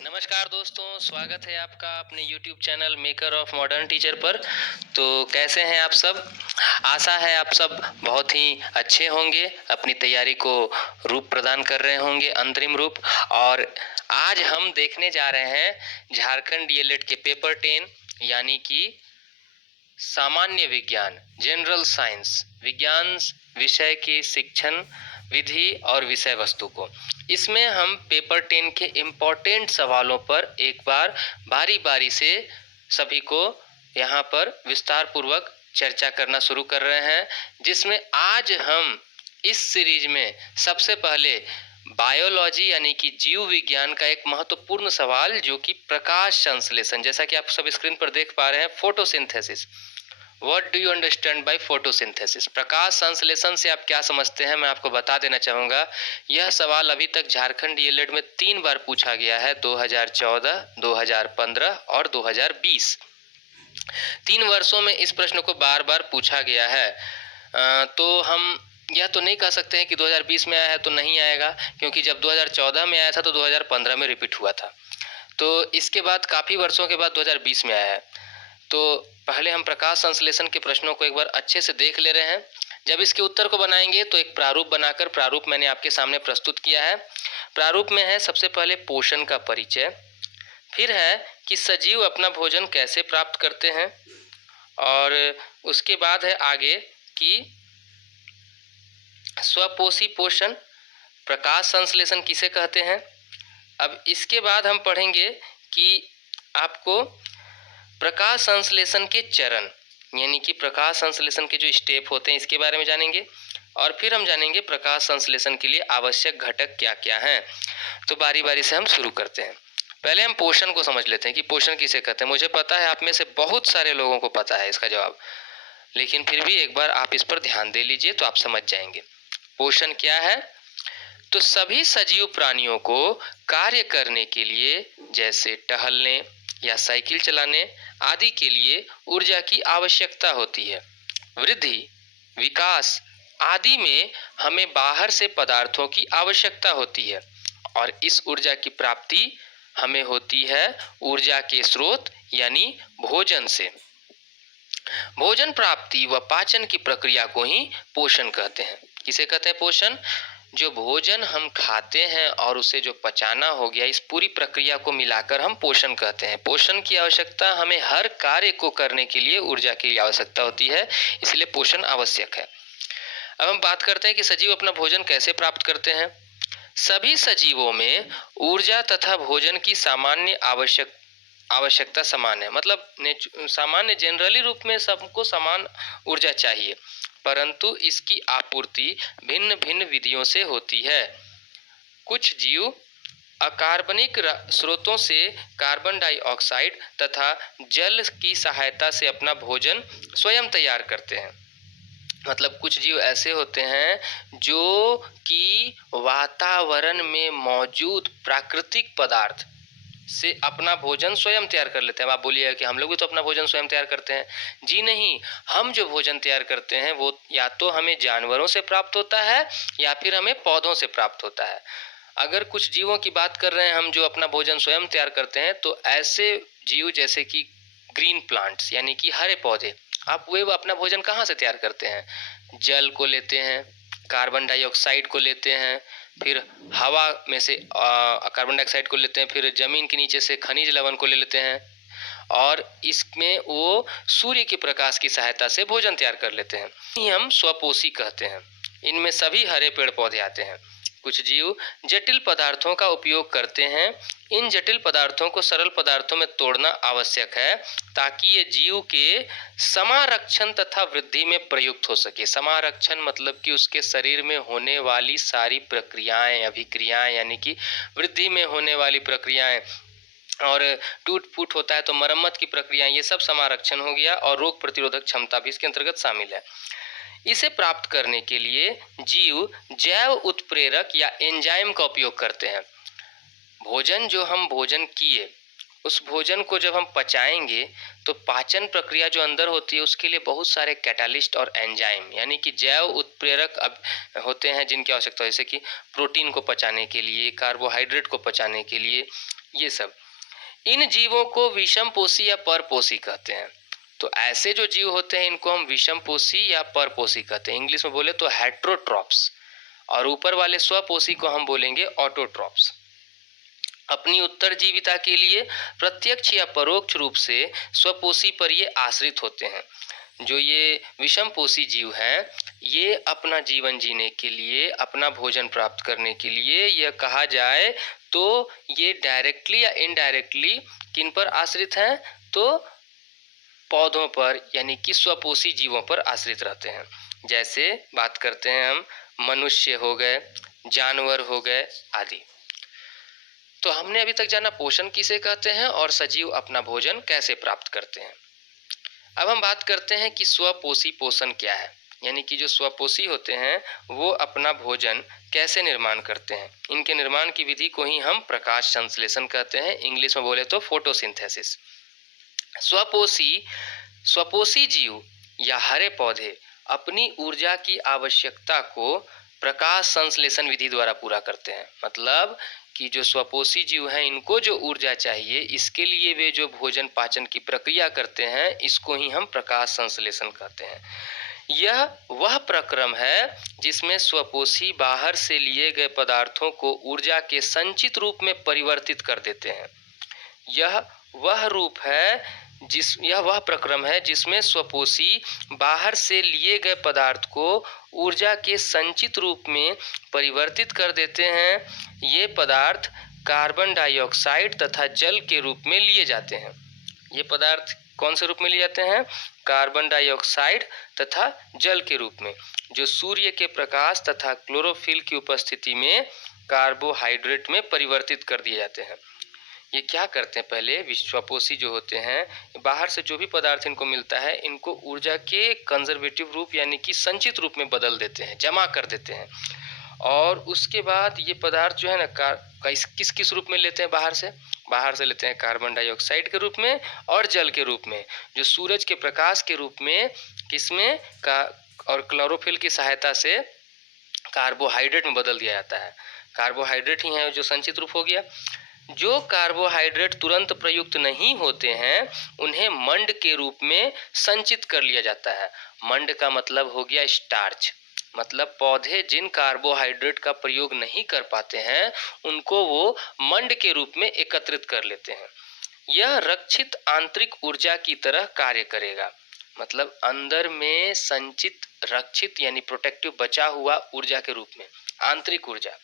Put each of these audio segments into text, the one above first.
नमस्कार दोस्तों, स्वागत है आपका अपने YouTube channel maker of modern teacher पर। तो कैसे हैं आप सब? आशा है आप सब बहुत ही अच्छे होंगे, अपनी तैयारी को रूप प्रदान कर रहे होंगे, अंतरिम रूप। और आज हम देखने जा रहे हैं झारखंड डीएलएड के पेपर 10 यानी कि सामान्य विज्ञान, जनरल साइंस, विज्ञान विषय की शिक्षण विधि और विषय वस्तु को। इसमें हम पेपर 10 के इम्पोर्टेंट सवालों पर एक बार बारी बारी से सभी को यहाँ पर विस्तार पूर्वक चर्चा करना शुरू कर रहे हैं, जिसमें आज हम इस सीरीज में सबसे पहले बायोलॉजी यानी कि जीव विज्ञान का एक महत्वपूर्ण सवाल जो कि प्रकाश संश्लेषण, जैसा कि आप सब स्क्रीन पर देख पा रहे हैं, photosynthesis. What do you understand by photosynthesis? प्रकाश संश्लेषण से आप क्या समझते हैं, मैं आपको बता देना चाहूँगा। यह सवाल अभी तक झारखंड डीएलएड में 3 बार पूछा गया है, 2014, 2015 और 2020। 3 वर्षों में इस प्रश्न को बार बार पूछा गया है। तो हम यह तो नहीं कह सकते हैं कि 2020 में आया है तो नहीं आएगा, क्योंकि जब 2014 में आया था तो 2015 में रिपीट हुआ था। तो इसके बाद काफ़ी वर्षों के बाद 2020 में आया है। तो पहले हम प्रकाश संश्लेषण के प्रश्नों को एक बार अच्छे से देख ले रहे हैं। जब इसके उत्तर को बनाएंगे तो एक प्रारूप बनाकर, प्रारूप मैंने आपके सामने प्रस्तुत किया है। प्रारूप में है सबसे पहले पोषण का परिचय, फिर है कि सजीव अपना भोजन कैसे प्राप्त करते हैं, और उसके बाद है आगे कि स्वपोषी पोषण, प्रकाश संश्लेषण किसे कहते हैं। अब इसके बाद हम पढ़ेंगे कि आपको प्रकाश संश्लेषण के चरण यानी कि प्रकाश संश्लेषण के जो स्टेप होते हैं इसके बारे में जानेंगे, और फिर हम जानेंगे प्रकाश संश्लेषण के लिए आवश्यक घटक क्या क्या हैं। तो बारी बारी से हम शुरू करते हैं। पहले हम पोषण को समझ लेते हैं कि पोषण किसे कहते हैं। मुझे पता है आप में से बहुत सारे लोगों को पता है इसका जवाब, लेकिन फिर भी एक बार आप इस पर ध्यान दे लीजिए तो आप समझ जाएंगे। पोषण क्या है? तो सभी सजीव प्राणियों को कार्य करने के लिए, जैसे टहलने या साइकिल चलाने आदि के लिए ऊर्जा की आवश्यकता होती है। वृद्धि, विकास आदि में हमें बाहर से पदार्थों की आवश्यकता होती है, और इस ऊर्जा की प्राप्ति हमें होती है ऊर्जा के स्रोत यानी भोजन से। भोजन प्राप्ति व पाचन की प्रक्रिया को ही पोषण कहते हैं। किसे कहते हैं पोषण? जो भोजन हम खाते हैं और उसे जो पचाना हो गया, इस पूरी प्रक्रिया को मिलाकर हम पोषण कहते हैं। पोषण की आवश्यकता हमें हर कार्य को करने के लिए ऊर्जा की आवश्यकता होती है, इसलिए पोषण आवश्यक है। अब हम बात करते हैं कि सजीव अपना भोजन कैसे प्राप्त करते हैं। सभी सजीवों में ऊर्जा तथा भोजन की सामान्य आवश्यकता समान है। मतलब सामान्य जनरली रूप में सबको समान ऊर्जा चाहिए, परंतु इसकी आपूर्ति भिन्न भिन्न विधियों से होती है। कुछ जीव अकार्बनिक स्रोतों से कार्बन डाइऑक्साइड तथा जल की सहायता से अपना भोजन स्वयं तैयार करते हैं। मतलब कुछ जीव ऐसे होते हैं जो कि वातावरण में मौजूद प्राकृतिक पदार्थ से अपना भोजन स्वयं तैयार कर लेते हैं। आप बोलिएगा कि हम लोग भी तो अपना भोजन स्वयं तैयार करते हैं। जी नहीं, हम जो भोजन तैयार करते हैं वो या तो हमें जानवरों से प्राप्त होता है या फिर हमें पौधों से प्राप्त होता है। अगर कुछ जीवों की बात कर रहे हैं हम जो अपना भोजन स्वयं तैयार करते हैं, तो ऐसे जीव जैसे कि ग्रीन प्लांट्स यानी कि हरे पौधे, आप वे अपना भोजन कहाँ से तैयार करते हैं? जल को लेते हैं, कार्बन डाइऑक्साइड को लेते हैं, फिर हवा में से कार्बन डाइऑक्साइड को लेते हैं, फिर जमीन के नीचे से खनिज लवण को ले लेते हैं, और इसमें वो सूर्य के प्रकाश की सहायता से भोजन तैयार कर लेते हैं। ये हम स्वपोषी कहते हैं। इनमें सभी हरे पेड़ पौधे आते हैं। कुछ जीव जटिल पदार्थों का उपयोग करते हैं। इन जटिल पदार्थों को सरल पदार्थों में तोड़ना आवश्यक है ताकि ये जीव के समारक्षण तथा वृद्धि में प्रयुक्त हो सके। समारक्षण मतलब कि उसके शरीर में होने वाली सारी प्रक्रियाएं, अभिक्रियाएं, यानी कि वृद्धि में होने वाली प्रक्रियाएं, और टूट फूट होता है तो मरम्मत की प्रक्रियाएं, ये सब समारक्षण हो गया। और रोग प्रतिरोधक क्षमता भी इसके अंतर्गत शामिल है। इसे प्राप्त करने के लिए जीव जैव उत्प्रेरक या एंजाइम का उपयोग करते हैं। भोजन जो हम भोजन किए, उस भोजन को जब हम पचाएंगे तो पाचन प्रक्रिया जो अंदर होती है उसके लिए बहुत सारे कैटालिस्ट और एंजाइम यानी कि जैव उत्प्रेरक अब होते हैं जिनकी आवश्यकता है, जैसे कि प्रोटीन को पचाने के लिए, कार्बोहाइड्रेट को पचाने के लिए, ये सब। इन जीवों को विषमपोषी या परपोषी कहते हैं। तो ऐसे जो जीव होते हैं इनको हम विषमपोषी या परपोषी कहते हैं। इंग्लिश में बोले तो हेट्रोट्रॉप्स, और ऊपर वाले स्वपोषी को हम बोलेंगे ऑटोट्रॉप्स। अपनी उत्तरजीविता के लिए प्रत्यक्ष या परोक्ष रूप से स्वपोषी पर ये आश्रित होते हैं। जो ये विषमपोषी जीव हैं, ये अपना जीवन जीने के लिए, अपना भोजन प्राप्त करने के लिए, यह कहा जाए तो ये डायरेक्टली या इनडायरेक्टली किन पर आश्रित हैं, तो पौधों पर यानी कि स्वपोषी जीवों पर आश्रित रहते हैं। जैसे बात करते हैं हम, मनुष्य हो गए, जानवर हो गए आदि। तो हमने अभी तक जाना पोषण किसे कहते हैं और सजीव अपना भोजन कैसे प्राप्त करते हैं। अब हम बात करते हैं कि स्वपोषी पोषण क्या है, यानी कि जो स्वपोषी होते हैं वो अपना भोजन कैसे निर्माण करते हैं। इनके निर्माण की विधि को ही हम प्रकाश संश्लेषण कहते हैं, इंग्लिश में बोले तो फोटोसिंथेसिस। स्वपोषी जीव या हरे पौधे अपनी ऊर्जा की आवश्यकता को प्रकाश संश्लेषण विधि द्वारा पूरा करते हैं। मतलब कि जो स्वपोषी जीव हैं इनको जो ऊर्जा चाहिए, इसके लिए वे जो भोजन पाचन की प्रक्रिया करते हैं, इसको ही हम प्रकाश संश्लेषण कहते हैं। यह वह प्रक्रम है जिसमें स्वपोषी बाहर से लिए गए पदार्थों को ऊर्जा के संचित रूप में परिवर्तित कर देते हैं। यह वह प्रक्रम है जिसमें स्वपोषी बाहर से लिए गए पदार्थ को ऊर्जा के संचित रूप में परिवर्तित कर देते हैं। ये पदार्थ कार्बन डाइऑक्साइड तथा जल के रूप में लिए जाते हैं। ये पदार्थ कौन से रूप में लिए जाते हैं? कार्बन डाइऑक्साइड तथा जल के रूप में, जो सूर्य के प्रकाश तथा क्लोरोफिल की उपस्थिति में कार्बोहाइड्रेट में परिवर्तित कर दिए जाते हैं। ये क्या करते हैं? पहले विश्वपोषी जो होते हैं, बाहर से जो भी पदार्थ इनको मिलता है, इनको ऊर्जा के कंजर्वेटिव रूप यानी कि संचित रूप में बदल देते हैं, जमा कर देते हैं। और उसके बाद ये पदार्थ जो है ना किस किस रूप में लेते हैं? बाहर से लेते हैं कार्बन डाइऑक्साइड के रूप में और जल के रूप में, जो सूरज के प्रकाश के रूप में, किसमें और क्लोरोफिल की सहायता से कार्बोहाइड्रेट में बदल दिया जाता है। कार्बोहाइड्रेट ही है जो संचित रूप हो गया। जो कार्बोहाइड्रेट तुरंत प्रयुक्त नहीं होते हैं उन्हें मंड के रूप में संचित कर लिया जाता है। मंड का मतलब हो गया स्टार्च। मतलब पौधे जिन कार्बोहाइड्रेट का प्रयोग नहीं कर पाते हैं उनको वो मंड के रूप में एकत्रित कर लेते हैं। यह रक्षित आंतरिक ऊर्जा की तरह कार्य करेगा। मतलब अंदर में संचित, रक्षित यानी प्रोटेक्टिव बचा हुआ ऊर्जा के रूप में, आंतरिक ऊर्जा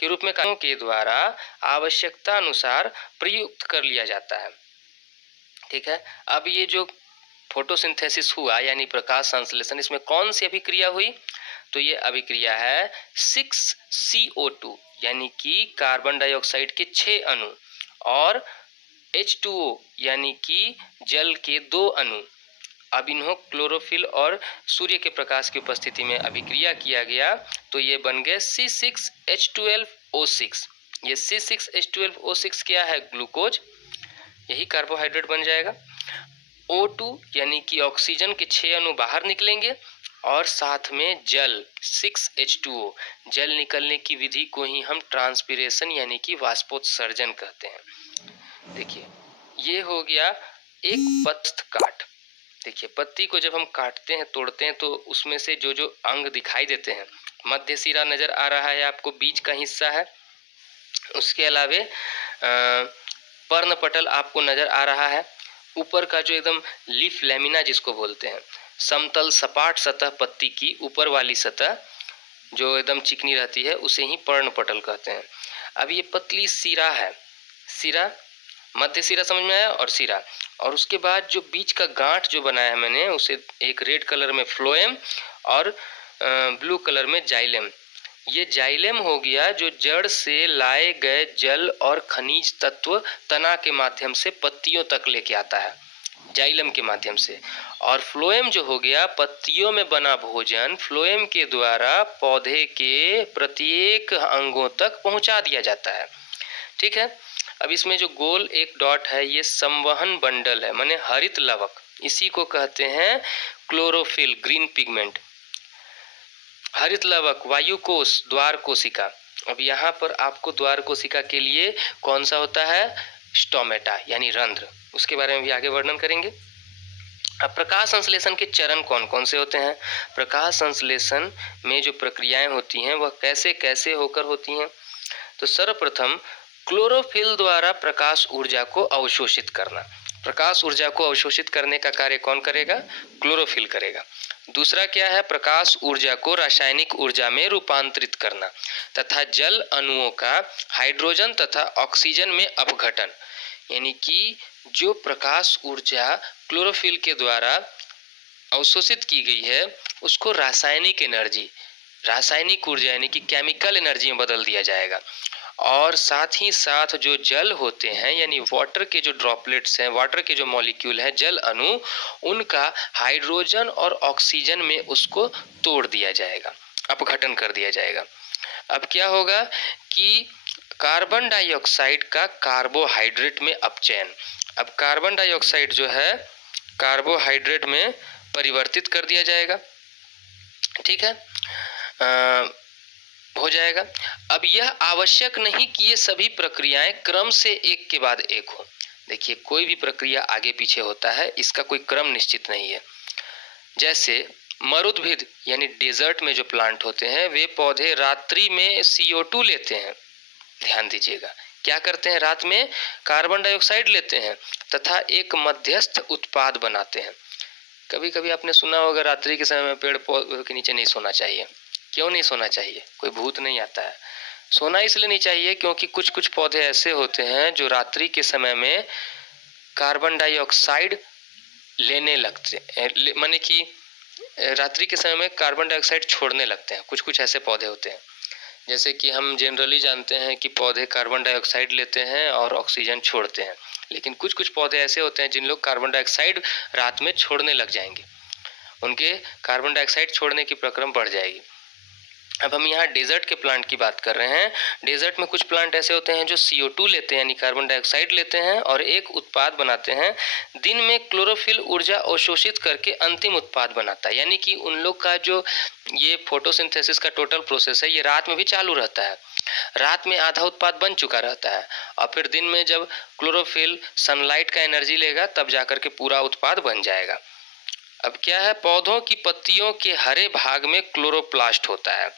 के रूप में के द्वारा आवश्यकता अनुसार प्रयुक्त कर लिया जाता है। ठीक है। अब ये जो फोटोसिंथेसिस हुआ यानी प्रकाश संश्लेषण, इसमें कौन सी अभिक्रिया हुई? तो ये अभिक्रिया है 6CO2 यानी कि कार्बन डाइऑक्साइड के 6 अणु और H2O यानी कि जल के 2 अणु। अब इन्हों क्लोरोफिल और सूर्य के प्रकाश की उपस्थिति में अभिक्रिया किया गया तो ये बन गए C6H12O6। ये C6H12O6 क्या है? ग्लूकोज, यही कार्बोहाइड्रेट बन जाएगा। O2 यानी कि ऑक्सीजन के 6 अणु बाहर निकलेंगे और साथ में जल 6H2O, जल निकलने की विधि को ही हम ट्रांसपिरेशन यानी कि वाष्पोत्सर्जन कहते हैं। देखिए ये हो गया एक पत्थ काट। देखिए पत्ती को जब हम काटते हैं, तोड़ते हैं, तो उसमें से जो जो अंग दिखाई देते हैं, मध्य सिरा नजर आ रहा है आपको, बीच का हिस्सा है। उसके अलावे पर्णपटल आपको नजर आ रहा है। ऊपर का जो एकदम लीफ लैमिना जिसको बोलते हैं, समतल सपाट सतह पत्ती की ऊपर वाली सतह जो एकदम चिकनी रहती है, उसे ही पर्णपटल कहते हैं। अब ये पतली सिरा है, सिरा, मध्य सिरा समझ में आया, और सिरा, और उसके बाद जो बीच का गांठ जो बनाया है मैंने, उसे एक रेड कलर में फ्लोएम और ब्लू कलर में जाइलेम। ये जाइलेम हो गया जो जड़ से लाए गए जल और खनिज तत्व तना के माध्यम से पत्तियों तक लेके आता है, जाइलम के माध्यम से। और फ्लोएम जो हो गया पत्तियों में बना भोजन फ्लोएम के द्वारा पौधे के प्रत्येक अंगों तक पहुंचा दिया जाता है। ठीक है। अब इसमें जो गोल एक डॉट है ये संवहन बंडल है, माने हरित लवक, इसी को कहते हैं क्लोरोफिल, ग्रीन पिगमेंट। हरित लवक, वायु कोश, द्वार कोशिका, अब यहाँ पर आपको द्वार कोशिका के लिए कौन सा होता है, स्टोमेटा यानी रंध्र, उसके बारे में भी आगे वर्णन करेंगे। अब प्रकाश संश्लेषण के चरण कौन कौन से होते हैं, प्रकाश संश्लेषण में जो प्रक्रियाएं होती हैं वह कैसे कैसे होकर होती हैं। तो सर्वप्रथम क्लोरोफिल द्वारा प्रकाश ऊर्जा को अवशोषित करना, प्रकाश ऊर्जा को अवशोषित करने का कार्य कौन करेगा, क्लोरोफिल करेगा। दूसरा क्या है, प्रकाश ऊर्जा को रासायनिक ऊर्जा में रूपांतरित करना तथा जल अणुओं का हाइड्रोजन तथा ऑक्सीजन में अपघटन, यानी कि जो प्रकाश ऊर्जा क्लोरोफिल के द्वारा अवशोषित की गई है उसको रासायनिक एनर्जी, रासायनिक ऊर्जा यानी कि केमिकल एनर्जी में बदल दिया जाएगा। और साथ ही साथ जो जल होते हैं यानी वाटर के जो ड्रॉपलेट्स हैं, वाटर के जो मॉलिक्यूल हैं, जल अणु, उनका हाइड्रोजन और ऑक्सीजन में उसको तोड़ दिया जाएगा, अपघटन कर दिया जाएगा। अब क्या होगा कि कार्बन डाइऑक्साइड का कार्बोहाइड्रेट में अपचयन, अब कार्बन डाइऑक्साइड जो है कार्बोहाइड्रेट में परिवर्तित कर दिया जाएगा, ठीक है, हो जाएगा। अब यह आवश्यक नहीं कि ये सभी प्रक्रियाएं क्रम से एक के बाद एक हो। देखिए कोई भी प्रक्रिया आगे पीछे होता है, इसका कोई क्रम निश्चित नहीं है। जैसे मरुद्भिद यानी डेजर्ट में जो प्लांट होते हैं वे पौधे रात्रि में CO2 लेते हैं, ध्यान दीजिएगा, क्या करते हैं, रात में कार्बन डाइऑक्साइड लेते हैं तथा एक मध्यस्थ उत्पाद बनाते हैं। कभी कभी आपने सुना होगा रात्रि के समय में पेड़ पौधों के नीचे नहीं सोना चाहिए। क्यों नहीं सोना चाहिए, कोई भूत नहीं आता है, सोना इसलिए नहीं चाहिए क्योंकि कुछ कुछ पौधे ऐसे होते हैं जो रात्रि के समय में कार्बन डाइऑक्साइड लेने लगते हैं, माने कि रात्रि के समय में कार्बन डाइऑक्साइड छोड़ने लगते हैं। कुछ कुछ ऐसे पौधे होते हैं, जैसे कि हम जनरली जानते हैं कि पौधे कार्बन डाइऑक्साइड लेते हैं और ऑक्सीजन छोड़ते हैं, लेकिन कुछ कुछ पौधे ऐसे होते हैं जिन लोग कार्बन डाइऑक्साइड रात में छोड़ने लग जाएंगे, उनके कार्बन डाइऑक्साइड छोड़ने की प्रक्रम बढ़ जाएगी। अब हम यहाँ डेजर्ट के प्लांट की बात कर रहे हैं। डेजर्ट में कुछ प्लांट ऐसे होते हैं जो CO2 लेते हैं यानी कार्बन डाइऑक्साइड लेते हैं और एक उत्पाद बनाते हैं। दिन में क्लोरोफिल ऊर्जा अवशोषित करके अंतिम उत्पाद बनाता है, यानी कि उन लोग का जो ये फोटोसिंथेसिस का टोटल प्रोसेस है ये रात में भी चालू रहता है, रात में आधा उत्पाद बन चुका रहता है और फिर दिन में जब क्लोरोफिल सनलाइट का एनर्जी लेगा तब जाकर के पूरा उत्पाद बन जाएगा। अब क्या है, पौधों की पत्तियों के हरे भाग में क्लोरोप्लास्ट होता है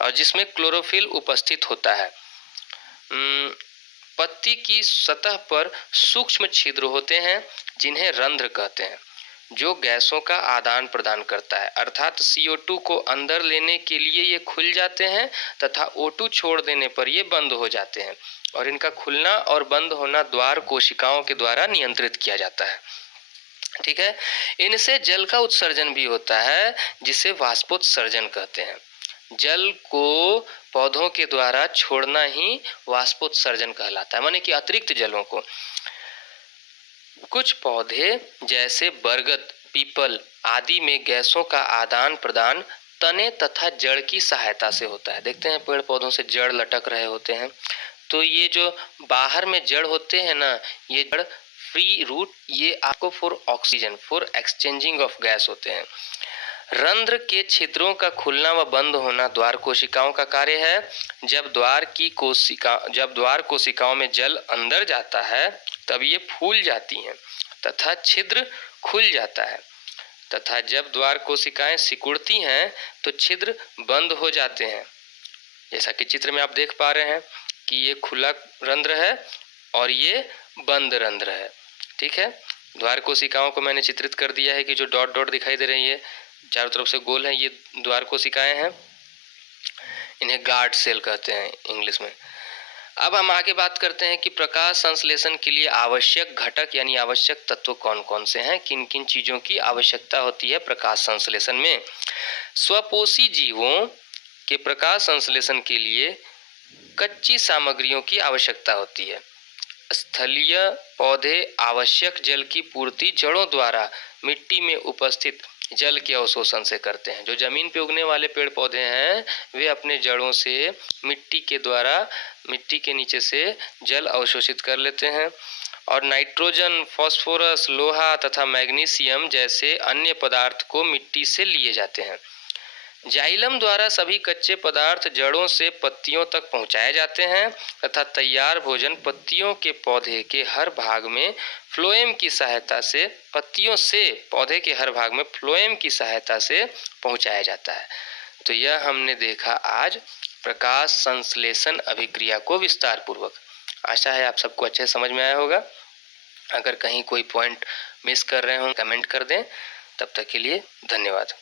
और जिसमें क्लोरोफिल उपस्थित होता है। पत्ती की सतह पर सूक्ष्म छिद्र होते हैं जिन्हें रंध्र कहते हैं, जो गैसों का आदान प्रदान करता है, अर्थात CO2 को अंदर लेने के लिए ये खुल जाते हैं तथा O2 छोड़ देने पर ये बंद हो जाते हैं और इनका खुलना और बंद होना द्वार कोशिकाओं के द्वारा नियंत्रित किया जाता है, ठीक है। इनसे जल का उत्सर्जन भी होता है जिसे वाष्पोत्सर्जन कहते हैं। जल को पौधों के द्वारा छोड़ना ही वाष्पोत्सर्जन कहलाता है, माने कि अतिरिक्त जलों को। कुछ पौधे जैसे बरगद, पीपल आदि में गैसों का आदान प्रदान तने तथा जड़ की सहायता से होता है। देखते हैं पेड़ पौधों से जड़ लटक रहे होते हैं, तो ये जो बाहर में जड़ होते हैं ना, ये जड़ फ्री रूट, ये आपको for oxygen, for exchanging of gas होते हैं। रंध्र के छिद्रों का खुलना व बंद होना द्वार कोशिकाओं का कार्य है। जब द्वार कोशिकाओं में जल अंदर जाता है तब ये फूल जाती हैं तथा छिद्र खुल जाता है, तथा जब द्वार कोशिकाएं सिकुड़ती हैं तो छिद्र बंद हो जाते हैं। जैसा कि चित्र में आप देख पा रहे हैं कि ये खुला रंध्र है और ये बंद रंध्र है, ठीक है। द्वार कोशिकाओं को मैंने चित्रित कर दिया है कि जो डॉट डॉट दिखाई दे रही है चारों तरफ से गोल है, ये द्वार कोशिकाएं हैं, इन्हें गार्ड सेल कहते हैं इंग्लिश में। अब हम आगे बात करते हैं कि प्रकाश संश्लेषण के लिए आवश्यक घटक यानी आवश्यक तत्व कौन कौन से हैं, किन किन चीजों की आवश्यकता होती है प्रकाश संश्लेषण में। स्वपोषी जीवों के प्रकाश संश्लेषण के लिए कच्ची सामग्रियों की आवश्यकता होती है। स्थलीय पौधे आवश्यक जल की पूर्ति जड़ों द्वारा मिट्टी में उपस्थित जल के अवशोषण से करते हैं। जो जमीन पे उगने वाले पेड़ पौधे हैं वे अपने जड़ों से मिट्टी के द्वारा मिट्टी के नीचे से जल अवशोषित कर लेते हैं और नाइट्रोजन, फास्फोरस, लोहा तथा मैग्नीशियम जैसे अन्य पदार्थ को मिट्टी से लिए जाते हैं। जाइलम द्वारा सभी कच्चे पदार्थ जड़ों से पत्तियों तक पहुंचाए जाते हैं तथा तैयार भोजन पत्तियों के पौधे के हर भाग में फ्लोएम की सहायता से पत्तियों से पौधे के हर भाग में फ्लोएम की सहायता से पहुंचाया जाता है। तो यह हमने देखा आज प्रकाश संश्लेषण अभिक्रिया को विस्तार पूर्वक। आशा है आप सबको अच्छे समझ में आया होगा। अगर कहीं कोई पॉइंट मिस कर रहे हो कमेंट कर दें। तब तक के लिए धन्यवाद।